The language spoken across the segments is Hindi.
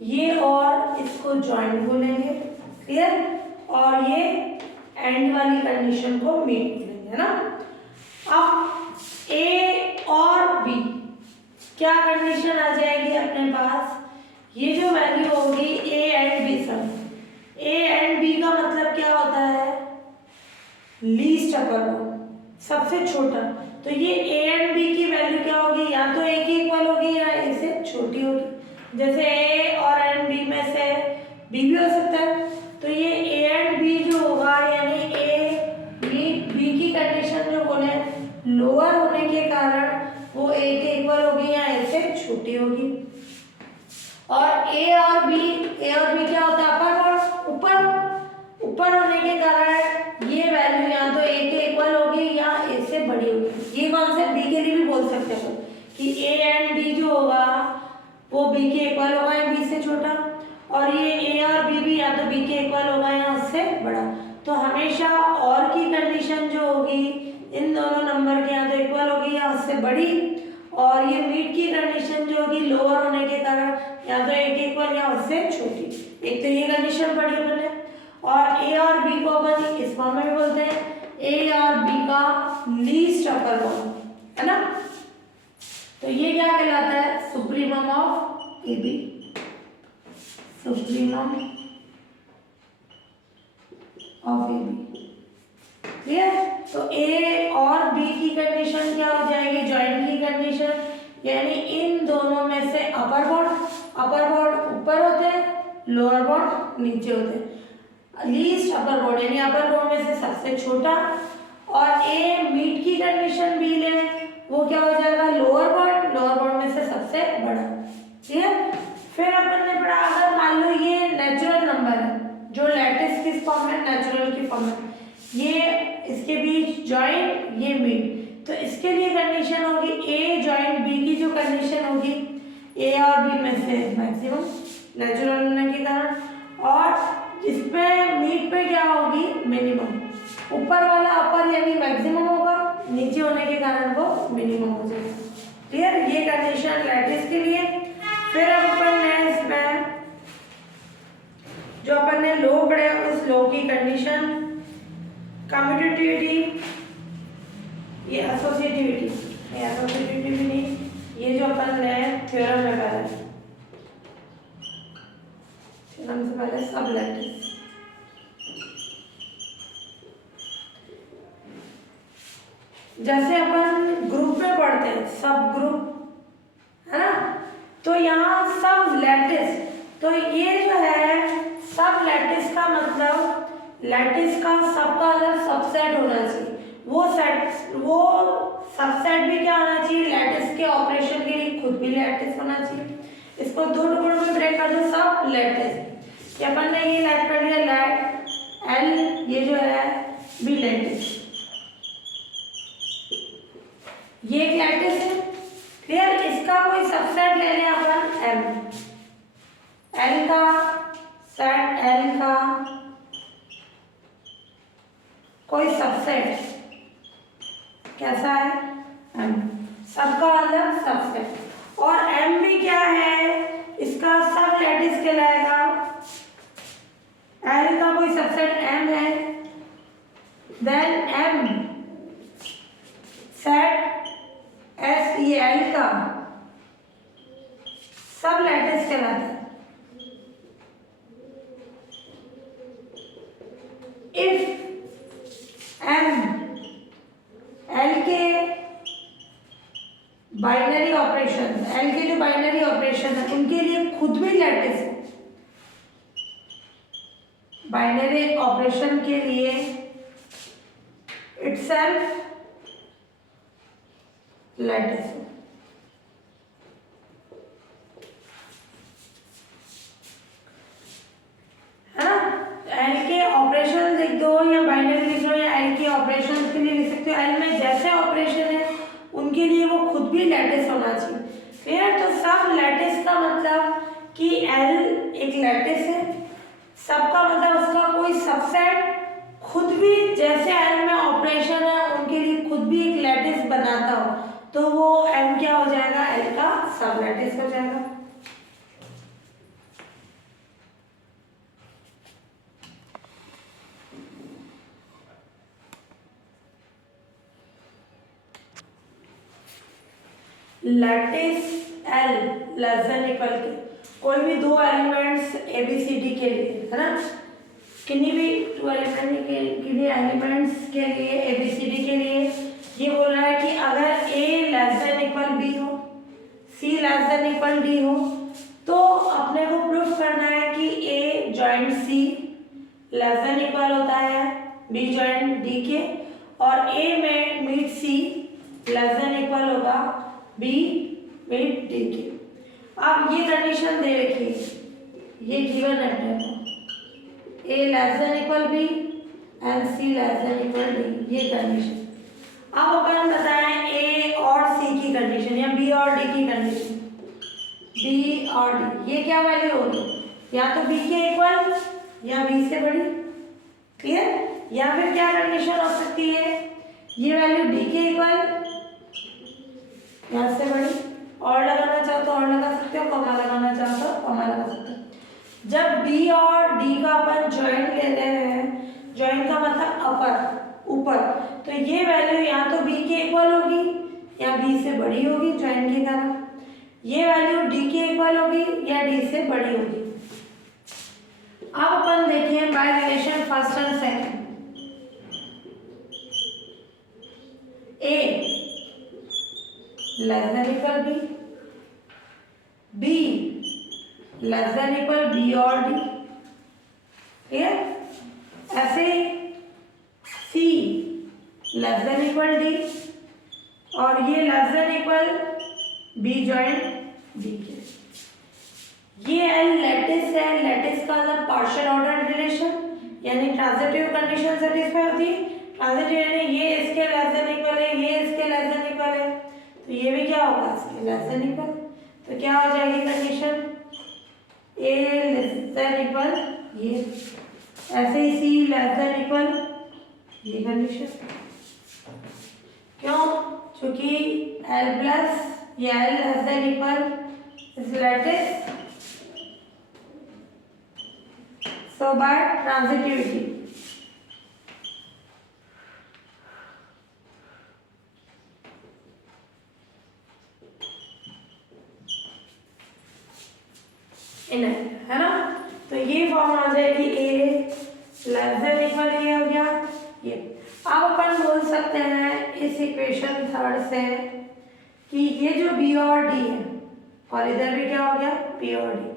ये और इसको जॉइंट बोलेंगे, क्लियर, और ये एंड वाली कंडीशन को मीट बोलेंगे, है ना। अब ए और बी क्या कंडीशन आ जाएगी अपने पास, ये जो वैल्यू होगी ए एंड बी सब, ए एंड बी का मतलब क्या होता है, लीस्ट अपर बाउंड, सबसे छोटा। तो ये ए एंड बी की वैल्यू क्या होगी, या तो ए की इक्वल होगी या ए से छोटी होगी। जैसे ए और एंड बी में से बी भी हो सकता है, तो ये ए एंड बी जो होगा, यानी ए बी की कंडीशन जो बोले लोअर होने के कारण वो ए के इक्वल होगी या ए से छोटी होगी। और ए और बी क्या होता है, अपर बाउंड, ऊपर होने के कारण ये वैल्यू या तो ए के इक्वल होगी या ए से बड़ी होगी। ये कॉन्सेप्ट बी के लिए भी बोल सकते हो कि ए एंड बी जो होगा वो बी के इक्वल होगा या बी से छोटा, और ये ए और बी भी या तो बी के इक्वल होगा या उससे बड़ा। तो हमेशा और की कंडीशन जो होगी इन दोनों नंबर के या तो इक्वल होगी या उससे बड़ी, और ये मीट की कंडीशन जो होगी लोअर होने के कारण या तो ए के इक्वल या उससे छोटी। एक तो ये कंडीशन पढ़ी अपन ने, और ए और बी को अपन इस फॉर्म में भी बोलते हैं ए और बी का लीस्ट अपर बाउंड, है ना। तो ये क्या कहलाता है, supremum of A B, supremum of A B, clear. तो ए और बी की कंडीशन क्या हो जाएगी, जॉइंट की कंडीशन, यानी इन दोनों में से अपर बाउंड ऊपर होते हैं, लोअर बाउंड नीचे होते हैं। लीस्ट अपर बाउंड यानी अपर बाउंड में से सबसे छोटा, और ए मीट की कंडीशन बी ले वो क्या हो जाएगा, लोअर बाउंड में से सबसे बड़ा, ठीक है। फिर अपन ने पढ़ा, अगर मान लो ये नेचुरल नंबर है जो लैटिस किस फॉर्म में, नेचुरल की फॉर्म में, ये इसके बीच जॉइंट ये मीट, तो इसके लिए कंडीशन होगी ए जॉइंट बी की जो कंडीशन होगी ए और बी में से मैक्सिमम नेचुरल होने के कारण, और इसमें मीट पे क्या होगी, मिनिमम। ऊपर वाला अपर यानी मैक्सिमम होगा, नीचे होने के कारण वो मिनिमम हो जाएगा, क्लियर। ये कंडीशन लैटिस के लिए। फिर अब अपन ने इसमें जो अपन ने लो पढ़े उस लो की कंडीशन, कम्यूटेटिविटी, ये एसोसिएटिविटी नहीं, ये जो अपन ने थ्योरम में पढ़ा है, थ्योरम से पहले सब लैटिस, जैसे अपन ग्रुप में पढ़ते हैं सब ग्रुप, है ना, तो यहाँ सब लैटिस, तो ये जो है सब लैटिस का मतलब लैटिस का सबका अलग सबसेट होना चाहिए, वो सबसेट भी क्या होना चाहिए, लैटिस के ऑपरेशन के लिए खुद भी लैटिस होना चाहिए। इसको दो टुकड़ों में ब्रेक कर दो, सब लैटिस, ये अपन ने ये लैट कर दिया, लैट एल, ये जो है बी लैटिस, ये एक लैटिस है, क्लियर। इसका कोई सबसेट ले लें अपन एम, एल का सेट, एल का कोई सबसेट कैसा है, एम, सबका अलग सबसेट, और एम भी क्या है, इसका सब लैटिस कहलाएगा। एल का कोई सबसेट एम है, देन एम सेट एस, ये एल का सब लैटिस कहलाता है। इफ एम एल के बाइनरी ऑपरेशन, एल के जो बाइनरी ऑपरेशन है उनके लिए खुद भी लैटिस है, बाइनरी ऑपरेशन के लिए इटसेल्फ लैटिस है, ना। एल के ऑपरेशन लिख दो या बाइनरी लिख दो, या एल के ऑपरेशन के लिए लिख सकते हो, एल में जैसे ऑपरेशन है उनके लिए वो खुद भी लैटिस होना चाहिए, क्लियर। तो सब लैटिस का मतलब कि एल एक लैटिस है, सबका मतलब उसका कोई सबसेट खुद भी जैसे एल में ऑपरेशन है उनके लिए खुद भी एक लैटिस बनाता हो, तो वो एम क्या हो जाएगा, एल का सब लैटिस हो जाएगा। Lattice L less than equal के कोई भी दो एलिमेंट्स ABCD के लिए, है ना, किन्हीं भी टू एलिमेंट के किन्हीं एलिमेंट्स के लिए ABCD के लिए ये बोल रहा है कि अगर A less than equal B हो, C less than equal D हो, तो अपने को प्रूफ करना है कि A join C less than equal होता है B जॉइंट D के, और A में meet C less than equal होगा B मीट D के। अब ये कंडीशन दे रखी है, ये गिवन है, A less than equal B and C less than equal D, ये कंडीशन। अब अपन बताएं A और C की कंडीशन या B और D की कंडीशन। B और D ये क्या वैल्यू होगी, या तो B के इक्वल या B से बड़ी, क्लियर, या फिर क्या कंडीशन हो सकती है, ये वैल्यू D के इक्वल या से बड़ी, और लगाना चाहो तो और लगा सकते हो, कॉमा लगाना चाहो तो कॉमा लगा सकते हो। जब B और D का अपन जॉइंट ले रहे हैं, जॉइंट का मतलब अपर ऊपर, तो ये वैल्यू या तो B के इक्वल होगी या B से बड़ी होगी जॉइंट के कारण, ये वैल्यू D के इक्वल होगी या D से बड़ी होगी। अब अपन देखिए by relation first and second. A less than equal B, B less than equal B और D, क्लियर, ऐसे C less than equal D और ये less than equal B join D के। ये L लैटिस है, लैटिस का मतलब पार्शियल ऑर्डर रिलेशन, यानी ट्रांजिटिव कंडीशन सेटिस्फाई होती है। ट्रांजिटिव यानी ये इसके लेस देन इक्वल है, ये इसके लेस देन इक्वल है, तो ये भी क्या होगा, इसके लेस देन इक्वल, तो क्या हो जाएगी condition, A less than equal ये, ऐसे ही C लेस देन इक्वल ये कंडीशन, क्यों, क्योंकि L प्लस ये L less than equal is lattice, so by transitivity inner, है ना, तो ये फॉर्म आ जाएगी A लेस देन इक्वल, ये हो गया ये। अब अपन बोल सकते हैं इस इक्वेशन थर्ड से कि ये जो B और D है, और इधर भी क्या हो गया B और D,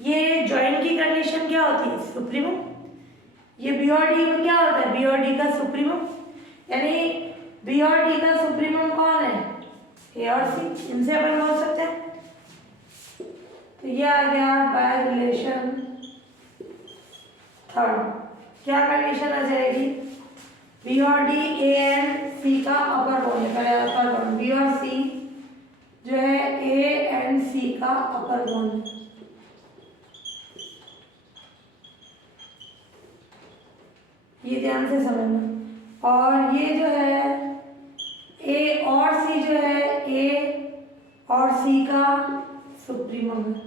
ये जॉइंट की कंडीशन क्या होती है, सुप्रीमम। ये B और D में क्या होता है, B और D का सुप्रीमम, यानी B और D का सुप्रीमम कौन है, A और C, इनसे अपन बोल सकते हैं। तो ये आ गया बाय रिलेशन थर्ड, क्या कंडीशन आ जाएगी, B और D A एंड C का अपर बॉन्ड है, अपर बॉन्ड B और C जो है A एंड C का अपर बॉन्ड है। ये ध्यान से समझना, और ये जो है A और C जो है A और C का सुप्रीमम है,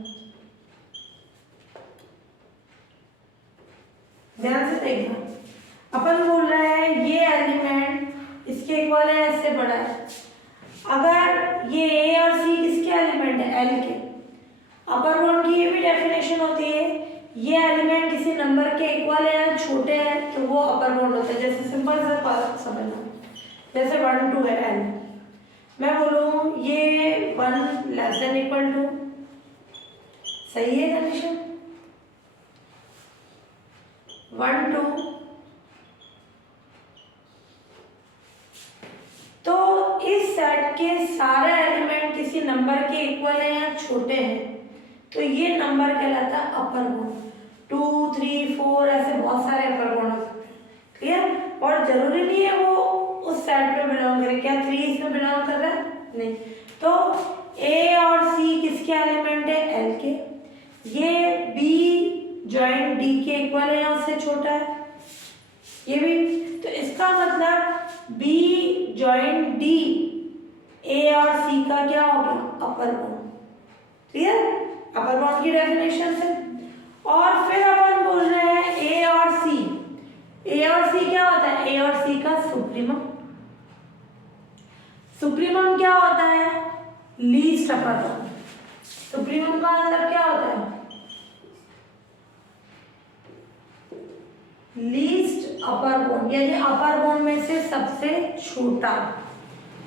ध्यान से देखना। अपन बोल रहे हैं ये एलिमेंट इसके इक्वल है, इससे बड़ा है, अगर ये A और C किसके एलिमेंट है, L के, अपर बाउंड की ये भी डेफिनेशन होती है, ये एलिमेंट किसी नंबर के इक्वल है या छोटे हैं तो वो अपर बाउंड होता है। जैसे सिंपल सा बात समझना, जैसे 1 2 है L, मैं बोलूँ ये 1 लेस देन इक्वल टू, सही है कंडीशन, 1 2, तो इस सेट के सारे एलिमेंट किसी नंबर के इक्वल हैं या छोटे हैं तो ये नंबर कहलाता है अपर बाउंड। 2 3 4 ऐसे बहुत सारे अपर बाउंड हो सकते हैं, क्लियर, और जरूरी नहीं है वो उस सेट में बिलोंग करे, क्या 3 इसमें बिलोंग कर रहा है, नहीं, तो A और C किसके एलिमेंट है, L के, ये B जॉइंट D के इक्वल है या उससे छोटा है, ये भी, तो इसका मतलब B जॉइंट D A और C का क्या हो गया, upper bound, clear, upper bound की डेफिनेशन से। और फिर अपन बोल रहे हैं A और C, A और C क्या होता है, A और C का सुप्रीमम, सुप्रीमम क्या होता है, लीस्ट अपर बॉन्ड। सुप्रीमम का मतलब क्या होता है? लीस्ट अपर बॉन्ड, यानी अपर बॉन्ड में से सबसे छोटा।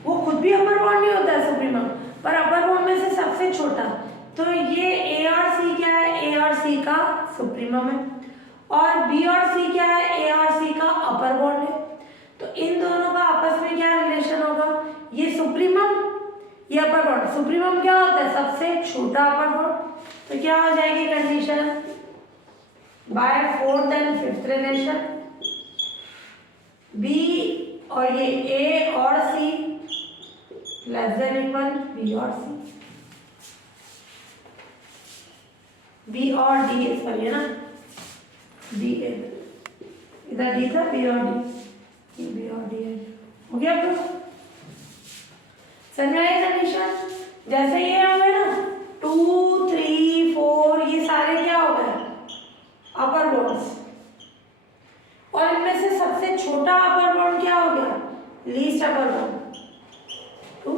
वो खुद भी अपर बॉन्ड नहीं होता है सुप्रीमम, पर अपर बॉन्ड में से सबसे छोटा। तो ये ए और सी क्या है? ए और सी का सुप्रीमम है। और बी और सी क्या है? ए और सी का अपर बॉन्ड है। तो इन दोनों का आपस में क्या रिलेशन होगा? ये सुप्रीमम, ये अपर बॉन्ड। सुप्रीमम क्या होता है? सबसे छोटा अपर बॉन्ड। तो क्या हो जाएगी condition? By fourth and fifth relation B और ये ए और C less than equal B और सी, बी और डी इस पर, ना डी ए, इधर डी था, बी और डी, बी और डी है। हो गया आपको समझ में आई कंडीशन? जैसे ये हो गए ना 2 3 4, ये सारे क्या हो गए? अपर बॉन्ड्स। और इनमें से सबसे छोटा अपर बॉन्ड क्या हो गया? लीस्ट अपर बॉन्ड। तो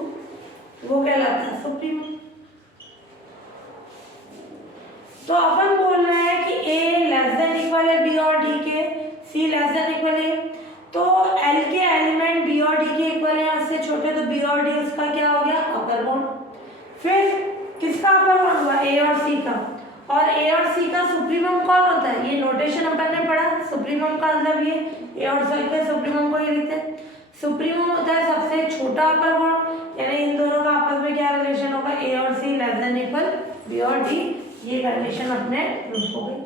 वो कहलाता है सुप्रीमम। तो अपन बोल रहे हैं कि ए लेस देन इक्वल है बी और डी के, सी लेस देन इक्वल है, तो एल के एलिमेंट बी और डी के इक्वल है, उससे छोटे, तो बी और डी उसका क्या हो गया? अपर बॉन्ड। फिर किसका अपर बॉन्ड हुआ? ए और सी का। और ए और सी का सुप्रीमम कौन होता है? ये नोटेशन अपन ने पढ़ा, सुप्रीमम का मतलब ये ए और सी के सुप्रीमम को ये लिखते हैं। सुप्रीमम होता है सबसे छोटा अपर बॉन्ड, यानी इन दोनों का आपस में क्या रिलेशन होगा? ए और C less than equal B और डी। ये कंडीशन अपने प्रूफ हो गई।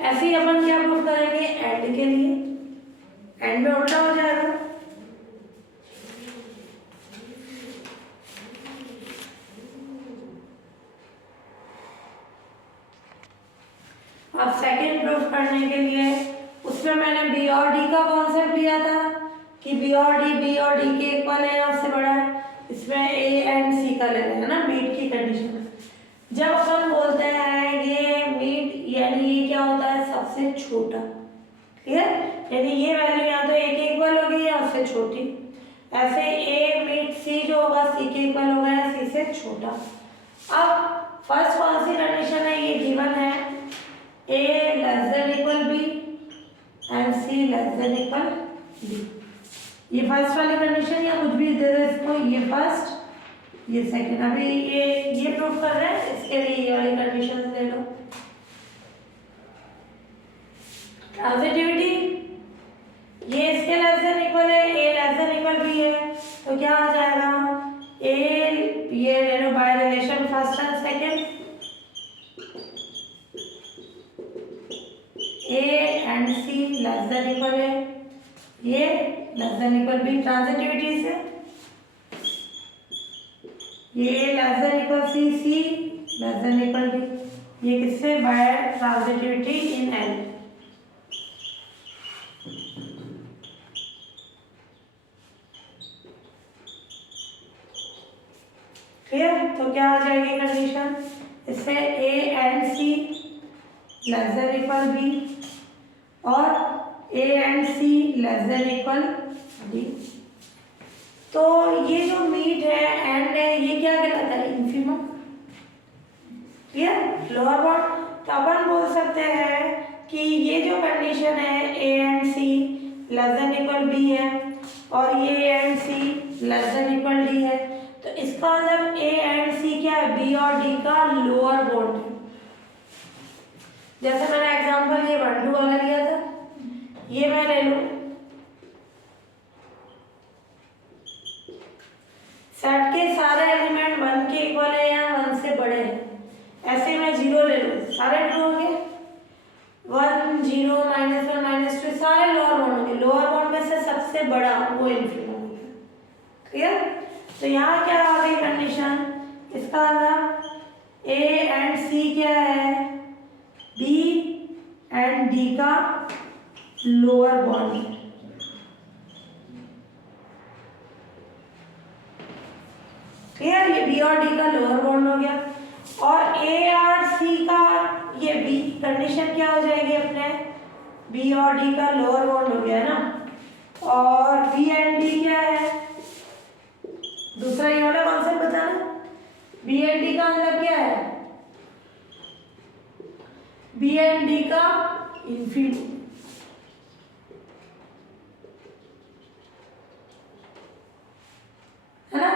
ऐसे ही अपन क्या प्रूफ करेंगे एंड के लिए? एंड में उल्टा हो जाएगा। अब सेकेंड प्रूफ करने के लिए उसमें मैंने बी और डी का कॉन्सेप्ट लिया था कि बी और डी के इक्वल है, उससे बड़ा है। इसमें ए एंड सी का ले रहे हैं ना, मीट की कंडीशन। जब अपन बोलते हैं ये मीट, यानी ये क्या होता है? सबसे छोटा। ठीक है, यानी ये वैल्यू या तो ए के इक्वल होगी या उससे छोटी। ऐसे ए मीट सी जो होगा सी के इक्वल होगा या सी से छोटा। अब फर्स्ट कौन सी कंडीशन है? ये गिवन है A less than equal B and C less than equal D. ये फर्स्ट वाली कंडीशन, या कुछ भी दे दो इसको, ये फर्स्ट ये सेकंड। अभी ये प्रूफ कर रहे हैं, इसके लिए ये वाली कंडीशन ले लो। ट्रांजिटिविटी, ये इसके लेस देन इक्वल है, A less than equal B है, तो क्या हो जाएगा? ए ये ले लो by relation first and second, A and C less than equal है, ये less than equal B. Transitivity से ये less than equal C, C less than equal B. ये किससे? By transitivity in L. Clear? तो क्या आ जाएगी कंडीशन? इससे A and C less than equal B और A and C less than equal D. तो ये जो मीट है एंड है, ये क्या कहलाता है? इंफिमम। क्लियर? Lower bond. तो अपन बोल सकते हैं कि ये जो कंडीशन है A and C less than equal B है और ये and C less than equal D है, तो इसका मतलब ए एंड सी क्या है? बी और डी का लोअर बॉन्ड है। जैसे मैंने एग्जांपल ये 1 2 वाला लिया था, ये मैं ले लूं सेट के सारे एलिमेंट 1 के इक्वल है या 1 से बड़े हैं, ऐसे मैं 0 ले लूँ, सारे ट्रू होंगे। 1 0 -1 -2 सारे लोअर बॉन्ड होंगे। लोअर बॉन्ड में से सबसे बड़ा वो इंफिनिटी होगा। क्लियर? तो यहाँ क्या आ गई कंडीशन? इसका मतलब ए एंड सी क्या है? बी एंड डी का लोअर बॉन्ड। क्लियर? ये बी और डी का लोअर बॉन्ड हो गया। और ए और सी का ये बी कंडीशन क्या हो जाएगी अपने? बी और डी का लोअर बॉन्ड हो गया है ना। और बी एंड डी क्या है? दूसरा ये वाला कॉन्सेप्ट बताना। बी एंड डी का मतलब क्या है? बी एंड डी का इन्फिनिटी, है ना।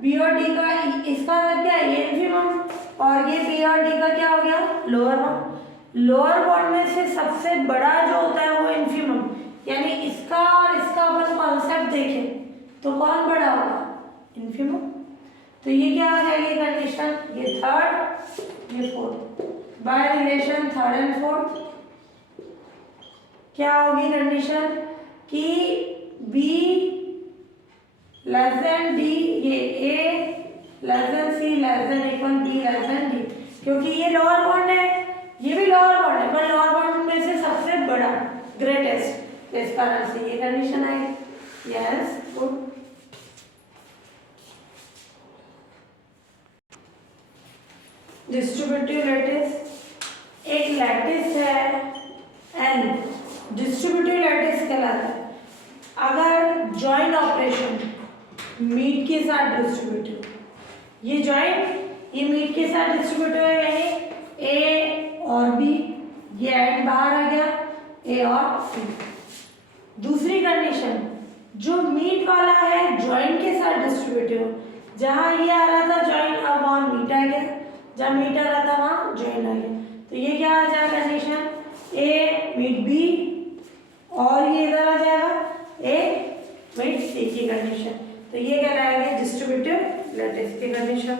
बी और डी का इसका मतलब क्या है? ये इन्फिमम, और ये बी और डी का क्या हो गया? Lower bound. लोअर बाउंड में से सबसे बड़ा जो होता है वो इन्फिमम, यानी इसका और इसका अपन कॉन्सेप्ट देखें तो कौन बड़ा होगा? इन्फिमम। तो ये क्या आ जाएगी कंडीशन? ये थर्ड, ये fourth, by relation third and fourth क्या होगी कंडीशन कि बी लेस देन डी, ये A less than C less than equal B less than D, क्योंकि ये लोअर बाउंड है, ये भी लोअर बाउंड है, पर लोअर बाउंड में से सबसे बड़ा, ग्रेटेस्ट, तो इस कारण से ये कंडीशन आई। Yes, good. डिस्ट्रीब्यूटिव लैटिस, एक लैटिस है एन, डिस्ट्रीब्यूटिव लैटिस कहलाता है अगर जॉइंट ऑपरेशन मीट के साथ डिस्ट्रीब्यूटिव, ये जॉइंट ये मीट के साथ डिस्ट्रीब्यूटिव है, यानी ए और बी, ये एंड बाहर आ गया, ए और सी। दूसरी कंडीशन, जो मीट वाला है जॉइंट के साथ डिस्ट्रीब्यूटिव, जहां ये आ रहा था जॉइंट, अब वहां मीट आ गया, जहां मीट आ रहा था वहां जॉइंट आ गया, तो ये क्या आ जाएगा कंडीशन? ए मीट बी, और ये इधर आ जाएगा ए मीट सी की कंडीशन, तो ये क्या रहेगा? डिस्ट्रीब्यूटिव लैटिस की कंडीशन।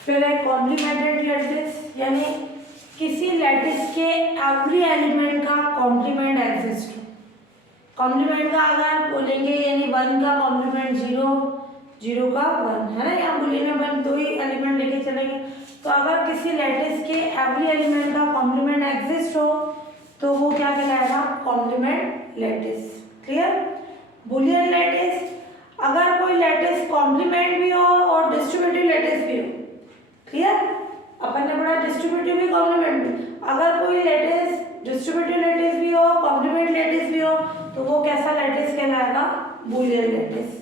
फिर है कॉम्प्लीमेंटेड लैटिस, यानी किसी लैटिस के एवरी एलिमेंट का कॉम्प्लीमेंट एग्जिस्ट हो। कॉम्प्लीमेंट का अगर बोलेंगे यानी 1 का कॉम्प्लीमेंट 0, 0 का 1, है ना, यहाँ बोलेंगे 1, 2 ही एलिमेंट लेके चलेंगे। तो अगर किसी लैटिस के एवरी एलिमेंट का कॉम्प्लीमेंट एग्जिस्ट हो तो वो क्या कहलाएगा? Complement lattice. Clear? Boolean lattice, अगर कोई लैटिस कॉम्प्लीमेंट भी हो और डिस्ट्रीब्यूटिव लैटिस भी हो। क्लियर? अपन ने पढ़ा डिस्ट्रीब्यूटिव भी कॉम्प्लीमेंट भी, अगर कोई लैटिस डिस्ट्रीब्यूटिव लैटिस भी हो कॉम्प्लीमेंट लैटिस भी हो तो वो कैसा लैटिस कहलाएगा? Boolean lattice.